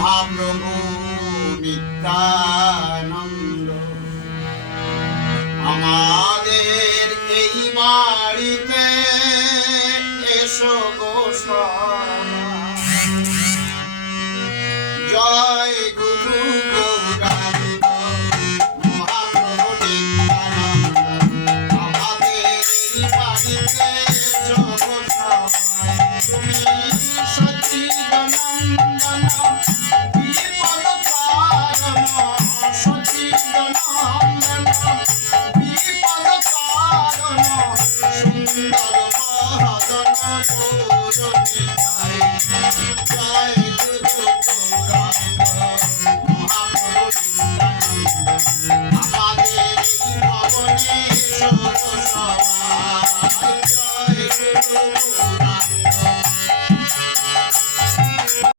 মহাপ্রভু নিত্যানন্দ আমাদের এই বাড়িতে এসো গো সবাই। জয় গুরু গৌরাঙ্গ মহাপ্রভু নিত্যানন্দ আমাদের এই বাড়িতে এসো গো সবাই। তুমি সচ্চিদানন্দন